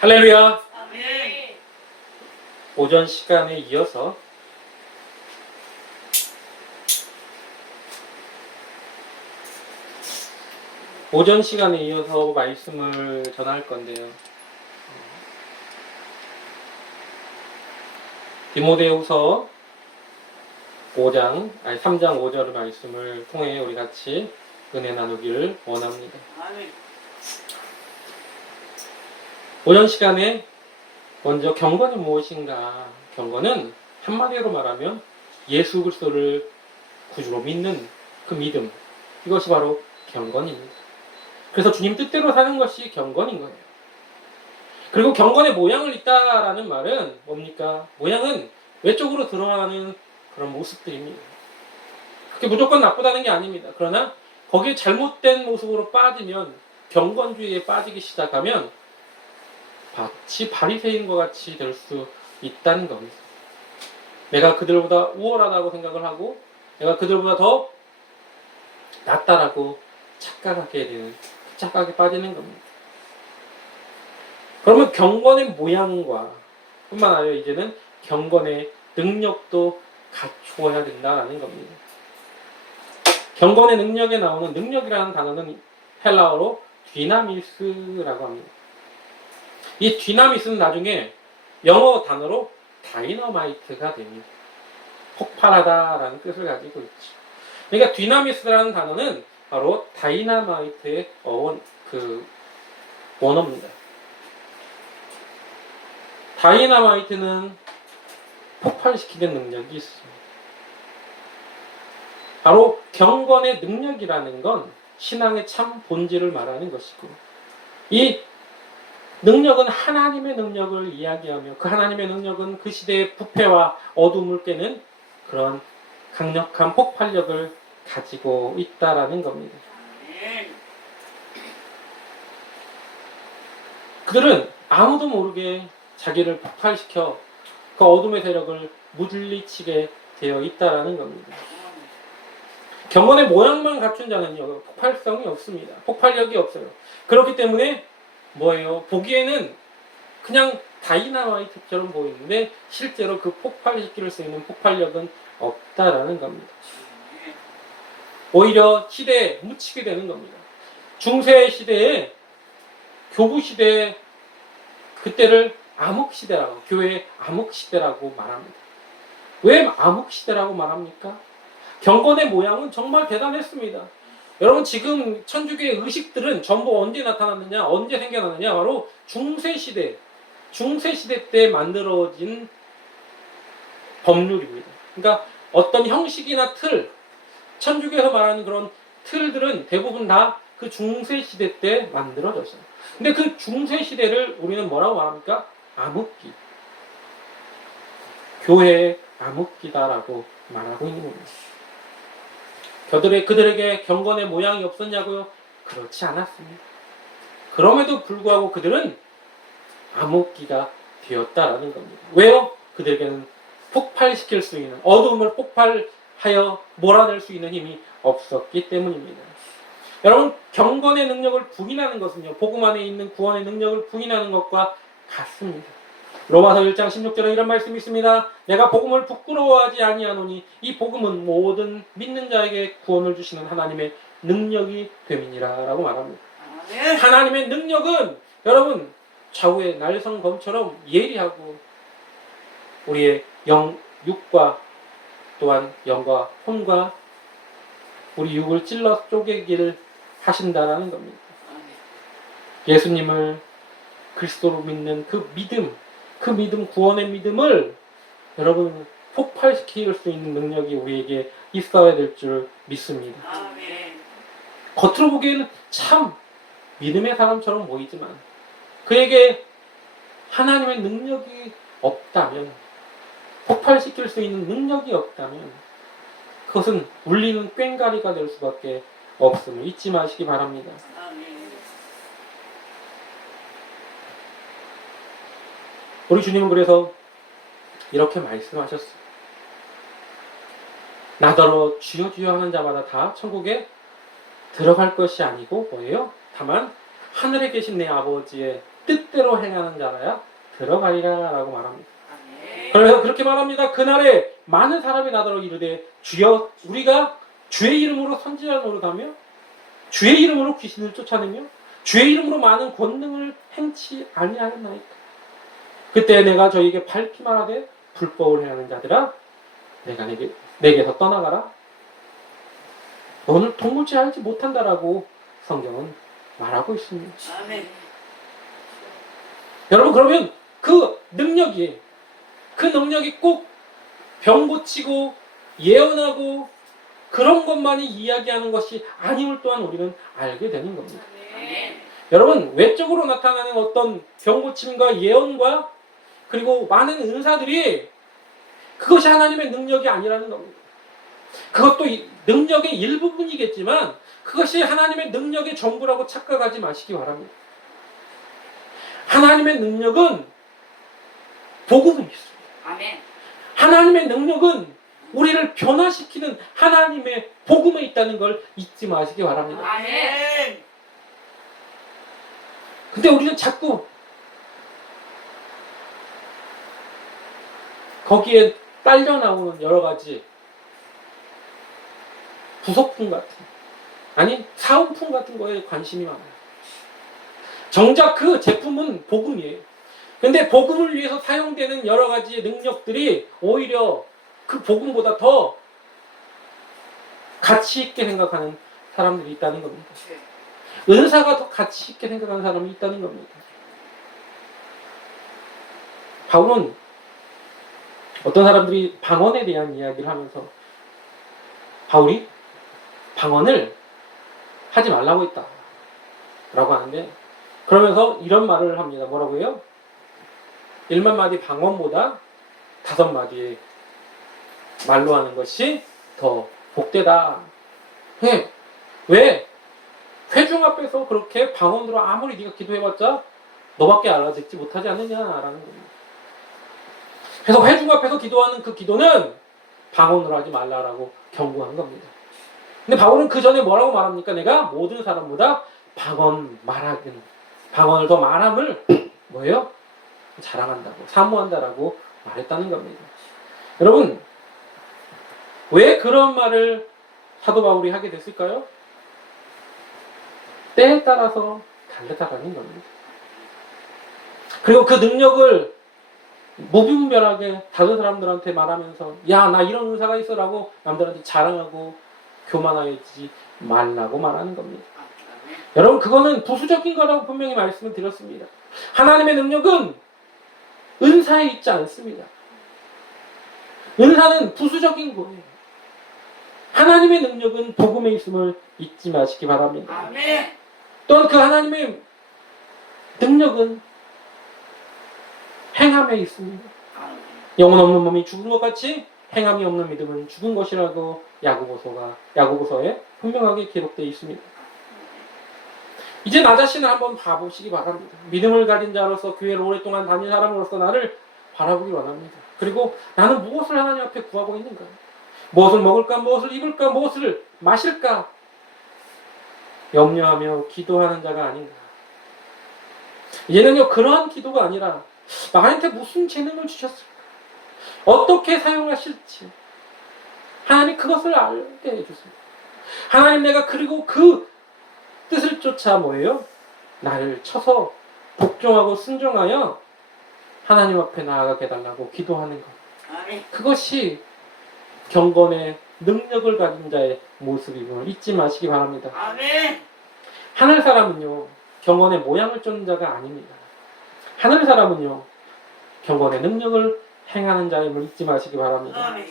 할렐루야. 아멘. 오전 시간에 이어서 말씀을 전할 건데요. 디모데후서 3장 5절 말씀을 통해 우리 같이 은혜 나누기를 원합니다. 아멘. 오전 시간에 먼저 경건이 무엇인가? 경건은 한마디로 말하면 예수 그리스도를 구주로 믿는 그 믿음, 이것이 바로 경건입니다. 그래서 주님 뜻대로 사는 것이 경건인 거예요. 그리고 경건의 모양을 잇다라는 말은 뭡니까? 모양은 외적으로 드러나는 그런 모습들입니다. 그게 무조건 나쁘다는 게 아닙니다. 그러나 거기에 잘못된 모습으로 빠지면, 경건주의에 빠지기 시작하면 마치 바리새인과 같이 될 수 있다는 겁니다. 내가 그들보다 우월하다고 생각을 하고 내가 그들보다 더 낫다라고 착각하게 되는, 착각에 빠지는 겁니다. 그러면 경건의 모양과 뿐만 아니라 이제는 경건의 능력도 갖추어야 된다는 겁니다. 경건의 능력에 나오는 능력이라는 단어는 헬라어로 디나미스라고 합니다. 이 디나미스는 나중에 영어 단어로 다이너마이트가 됩니다. 폭발하다라는 뜻을 가지고 있죠. 그러니까 디나미스라는 단어는 바로 다이너마이트의 원어입니다. 다이너마이트는 폭발시키는 능력이 있습니다. 바로 경건의 능력이라는 건 신앙의 참 본질을 말하는 것이고, 이 능력은 하나님의 능력을 이야기하며 그 하나님의 능력은 그 시대의 부패와 어둠을 깨는 그런 강력한 폭발력을 가지고 있다라는 겁니다. 그들은 아무도 모르게 자기를 폭발시켜 그 어둠의 세력을 물리치게 되어 있다라는 겁니다. 경건의 모양만 갖춘 자는요, 폭발성이 없습니다. 폭발력이 없어요. 그렇기 때문에 뭐예요? 보기에는 그냥 다이나마이트처럼 보이는데 실제로 그 폭발시킬 수 있는 폭발력은 없다라는 겁니다. 오히려 시대에 묻히게 되는 겁니다. 중세 시대에, 교부 시대에, 그때를 암흑시대라고, 교회의 암흑시대라고 말합니다. 왜 암흑시대라고 말합니까? 경건의 모양은 정말 대단했습니다. 여러분, 지금 천주교의 의식들은 전부 언제 나타났느냐, 언제 생겨났느냐? 바로 중세시대 때 만들어진 법률입니다. 그러니까 어떤 형식이나 틀, 천주교에서 말하는 그런 틀들은 대부분 다 그 중세시대 때 만들어졌어요. 근데 그 중세시대를 우리는 뭐라고 말합니까? 암흑기. 교회의 암흑기다라고 말하고 있는 겁니다. 그들에게 경건의 모양이 없었냐고요? 그렇지 않았습니다. 그럼에도 불구하고 그들은 암흑기가 되었다라는 겁니다. 왜요? 그들에게는 폭발시킬 수 있는, 어둠을 폭발하여 몰아낼 수 있는 힘이 없었기 때문입니다. 여러분, 경건의 능력을 부인하는 것은요, 복음 안에 있는 구원의 능력을 부인하는 것과 같습니다. 로마서 1장 16절에 이런 말씀이 있습니다. 내가 복음을 부끄러워하지 아니하노니 이 복음은 모든 믿는 자에게 구원을 주시는 하나님의 능력이 됨이니라 라고 말합니다. 하나님의 능력은 여러분 좌우의 날성검처럼 예리하고 우리의 육과 또한 영과 혼과 우리 육을 찔러 쪼개기를 하신다라는 겁니다. 예수님을 그리스도로 믿는 그 믿음, 구원의 믿음을 여러분 폭발시킬 수 있는 능력이 우리에게 있어야 될 줄 믿습니다. 아멘. 겉으로 보기에는 참 믿음의 사람처럼 보이지만 그에게 하나님의 능력이 없다면, 폭발시킬 수 있는 능력이 없다면 그것은 울리는 꽹과리가 될 수밖에 없음을 잊지 마시기 바랍니다. 아멘. 우리 주님은 그래서 이렇게 말씀하셨어요. 나더러 주여 주여 하는 자마다 다 천국에 들어갈 것이 아니고 뭐예요? 다만 하늘에 계신 내 아버지의 뜻대로 행하는 자라야 들어가리라 라고 말합니다. 아멘. 그래서 그렇게 말합니다. 그날에 많은 사람이 나더러 이르되 주여 우리가 주의 이름으로 선지자를 노릇하며 주의 이름으로 귀신을 쫓아내며 주의 이름으로 많은 권능을 행치 아니하였나이까. 그때 내가 저에게 밝히 말하되 불법을 행하는 자들아 내가 내게서 떠나가라. 너는 동물질하지 못한다라고 성경은 말하고 있습니다. 아멘. 여러분 그러면 그 능력이 꼭 병 고치고 예언하고 그런 것만이 이야기하는 것이 아님을 또한 우리는 알게 되는 겁니다. 아멘. 여러분 외적으로 나타나는 어떤 병 고침과 예언과 그리고 많은 은사들이 그것이 하나님의 능력이 아니라는 겁니다. 그것도 능력의 일부분이겠지만 그것이 하나님의 능력의 전부라고 착각하지 마시기 바랍니다. 하나님의 능력은 복음에 있습니다. 아멘. 하나님의 능력은 우리를 변화시키는 하나님의 복음에 있다는 걸 잊지 마시기 바랍니다. 아멘. 근데 우리는 자꾸 거기에 딸려 나오는 여러 가지 부속품 같은 아니 사은품 같은 거에 관심이 많아요. 정작 그 제품은 복음이에요. 근데 복음을 위해서 사용되는 여러 가지 능력들이 오히려 그 복음보다 더 가치 있게 생각하는 사람들이 있다는 겁니다. 은사가 더 가치 있게 생각하는 사람이 있다는 겁니다. 바울은 어떤 사람들이 방언에 대한 이야기를 하면서 바울이 방언을 하지 말라고 했다 라고 하는데 그러면서 이런 말을 합니다. 뭐라고 해요? 1만 마디 방언보다 5마디의 말로 하는 것이 더 복되다. 왜? 회중 앞에서 그렇게 방언으로 아무리 네가 기도해봤자 너밖에 알아듣지 못하지 않느냐라는 겁니다. 그래서 회중 앞에서 기도하는 그 기도는 방언으로 하지 말라라고 경고하는 겁니다. 근데 바울은 그 전에 뭐라고 말합니까? 내가 모든 사람보다 방언을 더 말함을 뭐예요? 자랑한다고 사모한다라고 말했다는 겁니다. 여러분 왜 그런 말을 사도 바울이 하게 됐을까요? 때에 따라서 다르다라는 겁니다. 그리고 그 능력을 무분별하게 다른 사람들한테 말하면서 야 나 이런 은사가 있어라고 남들한테 자랑하고 교만하지 말라고 말하는 겁니다. 여러분 그거는 부수적인 거라고 분명히 말씀을 드렸습니다. 하나님의 능력은 은사에 있지 않습니다. 은사는 부수적인 거예요. 하나님의 능력은 복음에 있음을 잊지 마시기 바랍니다. 아멘. 또한 그 하나님의 능력은 행함에 있습니다. 영혼 없는 몸이 죽은 것 같이 행함이 없는 믿음은 죽은 것이라고 야고보서에 분명하게 기록되어 있습니다. 이제 나 자신을 한번 봐보시기 바랍니다. 믿음을 가진 자로서 교회를 오랫동안 다닌 사람으로서 나를 바라보기 원합니다. 그리고 나는 무엇을 하나님 앞에 구하고 있는가? 무엇을 먹을까? 무엇을 입을까? 무엇을 마실까? 염려하며 기도하는 자가 아닌가? 이제는요 그러한 기도가 아니라 나한테 무슨 재능을 주셨을까? 어떻게 사용하실지 하나님 그것을 알게 해주세요. 하나님 내가 그리고 그 뜻을 쫓아 뭐예요? 나를 쳐서 복종하고 순종하여 하나님 앞에 나아가게 해달라고 기도하는 것. 아멘. 그것이 경건의 능력을 가진 자의 모습임을 잊지 마시기 바랍니다. 아멘. 하늘 사람은요 경건의 모양을 쫓는 자가 아닙니다. 하늘 사람은요 경건의 능력을 행하는 자임을 잊지 마시기 바랍니다. 아멘.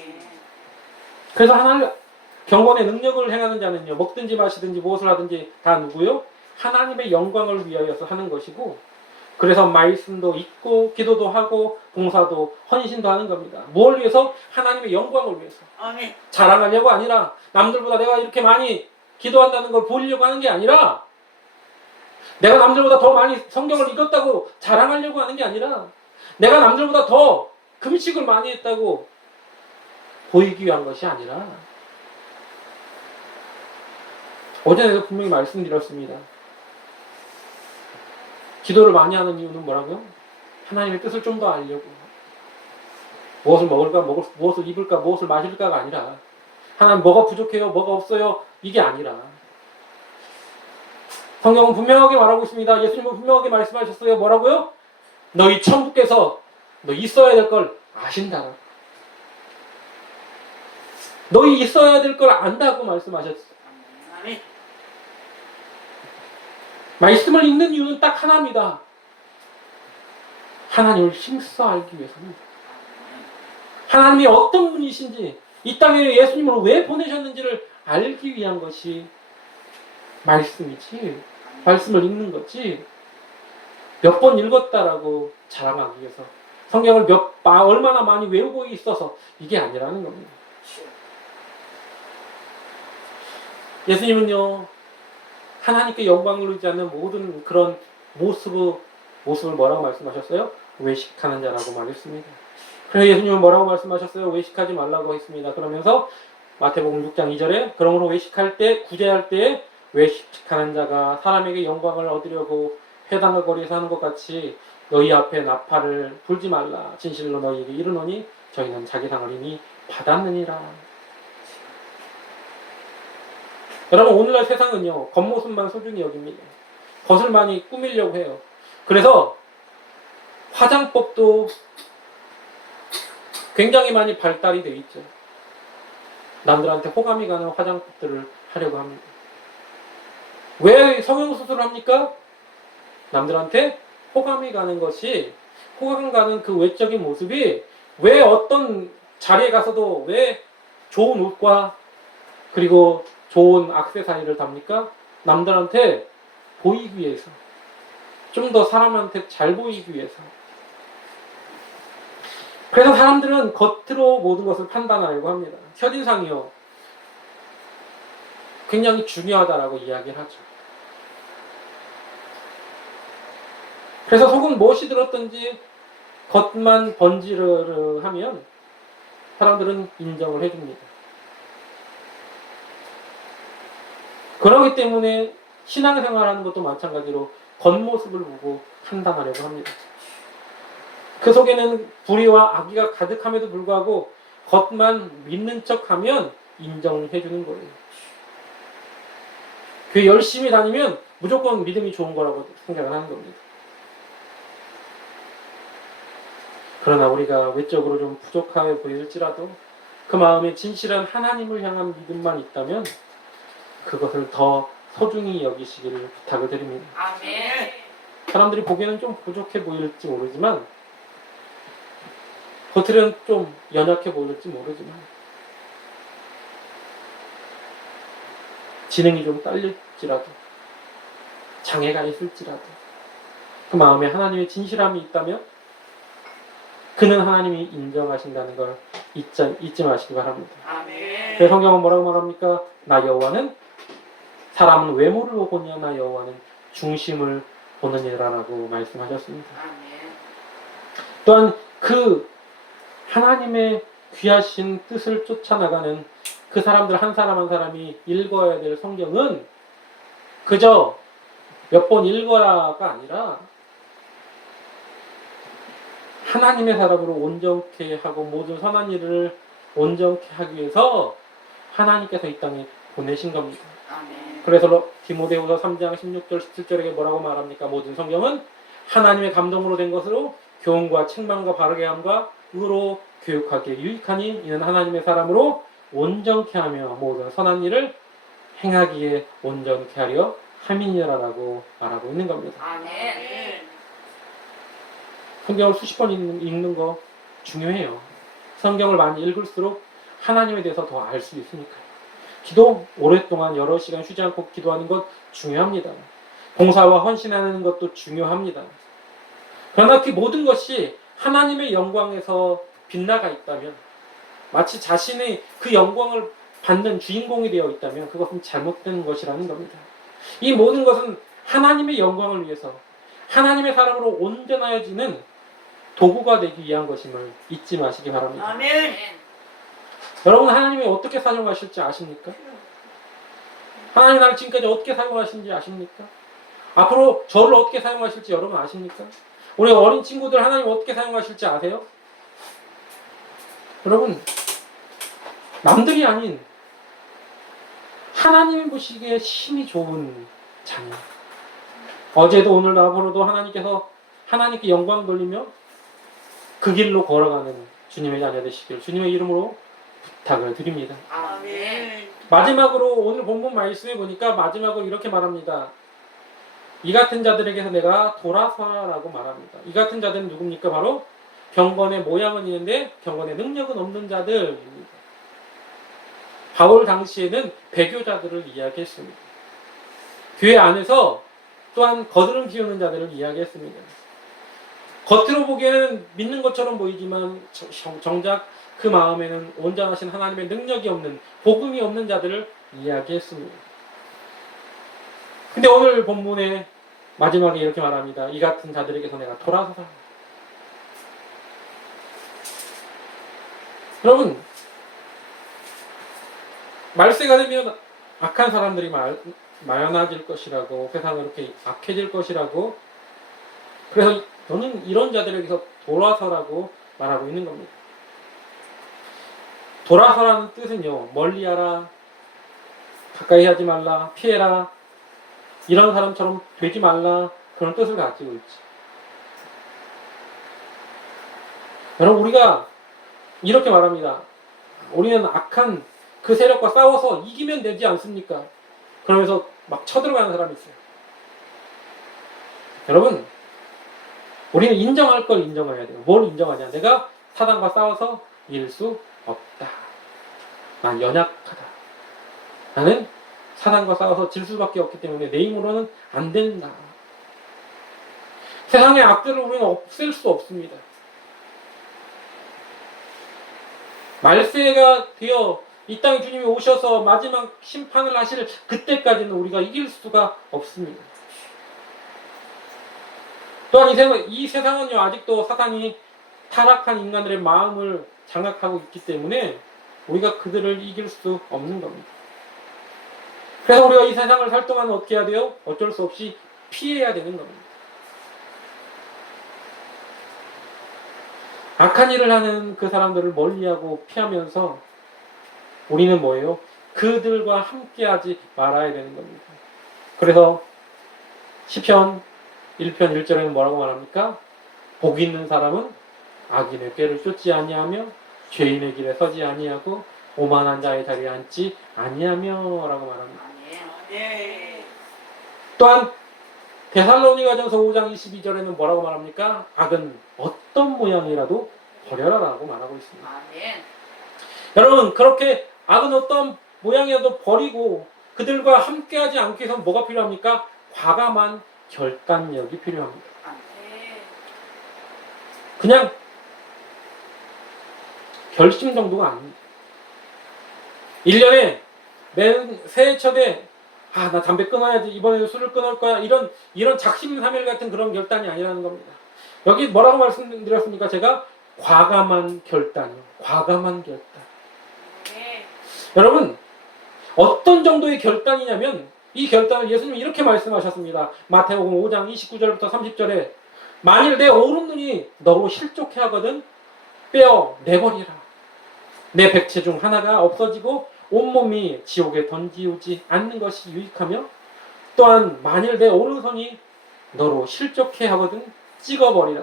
그래서 경건의 능력을 행하는 자는요 먹든지 마시든지 무엇을 하든지 다 누구요? 하나님의 영광을 위하여서 하는 것이고 그래서 말씀도 읽고 기도도 하고 봉사도 헌신도 하는 겁니다. 무엇을 위해서? 하나님의 영광을 위해서. 아멘. 자랑하려고 아니라 남들보다 내가 이렇게 많이 기도한다는 걸 보이려고 하는 게 아니라 내가 남들보다 더 많이 성경을 읽었다고 자랑하려고 하는 게 아니라 내가 남들보다 더 금식을 많이 했다고 보이기 위한 것이 아니라 어제도 분명히 말씀드렸습니다. 기도를 많이 하는 이유는 뭐라고요? 하나님의 뜻을 좀 더 알려고. 무엇을 먹을까, 무엇을 입을까, 무엇을 마실까가 아니라 하나님 뭐가 부족해요, 뭐가 없어요, 이게 아니라 성경은 분명하게 말하고 있습니다. 예수님은 분명하게 말씀하셨어요. 뭐라고요? 너희 천부께서 너 있어야 될 걸 아신다. 너희 있어야 될 걸 안다고 말씀하셨어요. 아멘. 말씀을 읽는 이유는 딱 하나입니다. 하나님을 힘써 알기 위해서입니다. 하나님이 어떤 분이신지, 이 땅에 예수님을 왜 보내셨는지를 알기 위한 것이 말씀이지, 말씀을 읽는 거지, 몇 번 읽었다라고 자랑하기 위해서, 성경을 얼마나 많이 외우고 있어서 이게 아니라는 겁니다. 예수님은요, 하나님께 영광을 누리지 않는 모든 그런 모습을 뭐라고 말씀하셨어요? 외식하는 자라고 말했습니다. 그래서 예수님은 뭐라고 말씀하셨어요? 외식하지 말라고 했습니다. 그러면서 마태복음 6장 2절에 그러므로 외식할 때, 구제할 때 외식하는 자가 사람에게 영광을 얻으려고 회당과 거리에서 하는 것 같이 너희 앞에 나팔을 불지 말라. 진실로 너희에게 이르노니 저희는 자기 상을 이미 받았느니라. 여러분, 오늘날 세상은요, 겉모습만 소중히 여깁니다. 겉을 많이 꾸미려고 해요. 그래서 화장법도 굉장히 많이 발달이 되어 있죠. 남들한테 호감이 가는 화장법들을 하려고 합니다. 왜 성형수술을 합니까? 남들한테 호감이 가는 것이, 호감 가는 그 외적인 모습이 왜 어떤 자리에 가서도 왜 좋은 옷과 그리고 좋은 액세서리를 답니까? 남들한테 보이기 위해서. 좀 더 사람한테 잘 보이기 위해서. 그래서 사람들은 겉으로 모든 것을 판단하려고 합니다. 첫인상이요, 굉장히 중요하다라고 이야기를 하죠. 그래서 속은 무엇이 들었든지 겉만 번지르르하면 사람들은 인정을 해줍니다. 그렇기 때문에 신앙생활하는 것도 마찬가지로 겉모습을 보고 판단하려고 합니다. 그 속에는 불의와 악의가 가득함에도 불구하고 겉만 믿는 척하면 인정해주는 거예요. 교회 열심히 다니면 무조건 믿음이 좋은 거라고 생각을 하는 겁니다. 그러나 우리가 외적으로 좀 부족해 보일지라도 그 마음에 진실한 하나님을 향한 믿음만 있다면 그것을 더 소중히 여기시기를 부탁을 드립니다. 아멘. 사람들이 보기에는 좀 부족해 보일지 모르지만, 겉으로는 좀 연약해 보일지 모르지만, 지능이 좀 딸릴지라도, 장애가 있을지라도 그 마음에 하나님의 진실함이 있다면 그는 하나님이 인정하신다는 걸 잊지 마시기 바랍니다. 아멘. 그래서 성경은 뭐라고 말합니까? 나 여호와는 사람은 외모를 보느냐, 나 여호와는 중심을 보느니라라고 말씀하셨습니다. 아멘. 또한 그 하나님의 귀하신 뜻을 쫓아나가는 그 사람들 한 사람 한 사람이 읽어야 될 성경은 그저 몇 번 읽어라가 아니라 하나님의 사람으로 온전케 하고 모든 선한 일을 온전케 하기 위해서 하나님께서 이 땅에 보내신 겁니다. 아멘. 그래서 디모데후서 3장 16절 17절에 뭐라고 말합니까? 모든 성경은 하나님의 감동으로 된 것으로 교훈과 책망과 바르게 함과 의로 교육하기에 유익하니 이는 하나님의 사람으로 온전케 하며 모든 선한 일을 행하기에 온전케 하려 함이니라라고 말하고 있는 겁니다. 아멘. 성경을 수십 번 읽는 거 중요해요. 성경을 많이 읽을수록 하나님에 대해서 더 알 수 있으니까요. 기도 오랫동안 여러 시간 쉬지 않고 기도하는 것 중요합니다. 봉사와 헌신하는 것도 중요합니다. 그러나 그 모든 것이 하나님의 영광에서 빗나가 있다면, 마치 자신의 그 영광을 받는 주인공이 되어 있다면 그것은 잘못된 것이라는 겁니다. 이 모든 것은 하나님의 영광을 위해서 하나님의 사람으로 온전하여지는 도구가 되기 위한 것임을 잊지 마시기 바랍니다. 아멘. 여러분, 하나님이 어떻게 사용하실지 아십니까? 하나님 나를 지금까지 어떻게 사용하신지 아십니까? 앞으로 저를 어떻게 사용하실지 여러분 아십니까? 우리 어린 친구들 하나님 어떻게 사용하실지 아세요? 여러분, 남들이 아닌 하나님이 보시기에 힘이 좋은 자녀. 어제도 오늘도 앞으로도 하나님께 영광 돌리며 그 길로 걸어가는 주님의 자녀 되시길 주님의 이름으로 부탁을 드립니다. 아멘. 마지막으로 오늘 본문 말씀에 보니까 마지막으로 이렇게 말합니다. 이 같은 자들에게서 내가 돌아서라라고 말합니다. 이 같은 자들은 누굽니까? 바로 경건의 모양은 있는데 경건의 능력은 없는 자들입니다. 바울 당시에는 배교자들을 이야기했습니다. 교회 안에서 또한 거드름 피우는 자들을 이야기했습니다. 겉으로 보기에는 믿는 것처럼 보이지만 정작 그 마음에는 온전하신 하나님의 능력이 없는, 복음이 없는 자들을 이야기했습니다. 근데 오늘 본문의 마지막에 이렇게 말합니다. 이 같은 자들에게서 내가 돌아서라. 여러분, 말세가 되면 악한 사람들이 많아질 것이라고, 세상은 이렇게 악해질 것이라고, 그래서 저는 이런 자들에게서 돌아서라고 말하고 있는 겁니다. 돌아서라는 뜻은요, 멀리하라, 가까이 하지 말라, 피해라, 이런 사람처럼 되지 말라, 그런 뜻을 가지고 있지. 여러분, 우리가 이렇게 말합니다. 우리는 악한 그 세력과 싸워서 이기면 되지 않습니까? 그러면서 막 쳐들어가는 사람이 있어요. 여러분, 우리는 인정할 걸 인정해야 돼요. 뭘 인정하냐? 내가 사단과 싸워서 이길 수 없다. 난 연약하다. 나는 사단과 싸워서 질 수밖에 없기 때문에 내 힘으로는 안 된다. 세상의 악들을 우리는 없앨 수 없습니다. 말세가 되어 이 땅에 주님이 오셔서 마지막 심판을 하실 그때까지는 우리가 이길 수가 없습니다. 또한 이 세상은요, 아직도 사탄이 타락한 인간들의 마음을 장악하고 있기 때문에 우리가 그들을 이길 수 없는 겁니다. 그래서 우리가 이 세상을 살 동안 어떻게 해야 돼요? 어쩔 수 없이 피해야 되는 겁니다. 악한 일을 하는 그 사람들을 멀리하고 피하면서 우리는 뭐예요? 그들과 함께하지 말아야 되는 겁니다. 그래서 시편 1편 1절에는 뭐라고 말합니까? 복 있는 사람은 악인의 꾀를 쫓지 아니하며 죄인의 길에 서지 아니하고 오만한 자의 자리에 앉지 아니하며 라고 말합니다. 네. 또한 데살로니가전서 5장 22절에는 뭐라고 말합니까? 악은 어떤 모양이라도 버려라 라고 말하고 있습니다. 아멘. 여러분, 그렇게 악은 어떤 모양이라도 버리고 그들과 함께하지 않기 위해서 뭐가 필요합니까? 과감한 결단력이 필요합니다. 아멘. 그냥 결심 정도가 아닙니다. 1년에 새해 첫에 나 담배 끊어야지, 이번에도 술을 끊을 거야, 이런 작심삼일 같은 그런 결단이 아니라는 겁니다. 여기 뭐라고 말씀드렸습니까? 제가 과감한 결단이요. 과감한 결단. 네. 여러분, 어떤 정도의 결단이냐면 이 결단을 예수님이 이렇게 말씀하셨습니다. 마태복음 5장 29절부터 30절에 만일 내 오른눈이 너로 실족해 하거든 빼어 내버리라. 내 백체 중 하나가 없어지고 온몸이 지옥에 던지우지 않는 것이 유익하며 또한 만일 내 오른손이 너로 실족해 하거든 찍어버리라.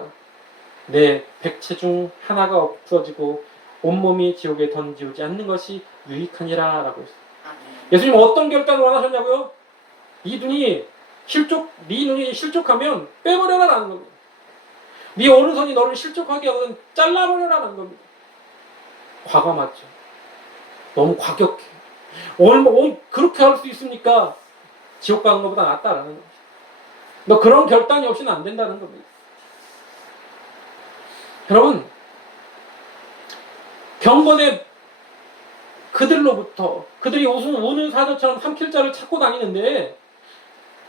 내 백체 중 하나가 없어지고 온몸이 지옥에 던지우지 않는 것이 유익하니라 라고 했어요. 아멘. 예수님 어떤 결단을 원하셨냐고요? 네 눈이 실족하면 빼버려라 라는 겁니다. 네 오른손이 너를 실족하게 하거든 잘라버려라 라는 겁니다. 과감하죠. 너무 과격해. 그렇게 할 수 있습니까? 지옥 가는 것보다 낫다라는 겁니다. 너 그런 결단이 없이는 안 된다는 겁니다. 여러분, 경건의 그들이 우는 사자처럼 삼킬 자를 찾고 다니는데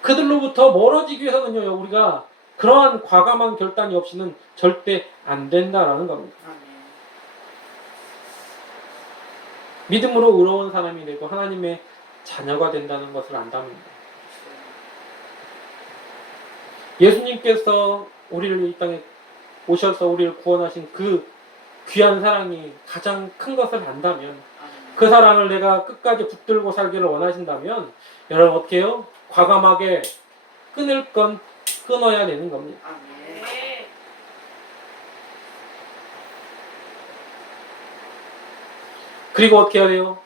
그들로부터 멀어지기 위해서는요, 우리가 그러한 과감한 결단이 없이는 절대 안 된다라는 겁니다. 아멘. 믿음으로 의로운 사람이 되고 하나님의 자녀가 된다는 것을 안답니다. 예수님께서 우리를 이 땅에 오셔서 우리를 구원하신 그 귀한 사랑이 가장 큰 것을 안다면, 그 사랑을 내가 끝까지 붙들고 살기를 원하신다면, 여러분 어떻게 해요? 과감하게 끊을 건 끊어야 되는 겁니다. 아멘. 그리고 어떻게 해야 돼요?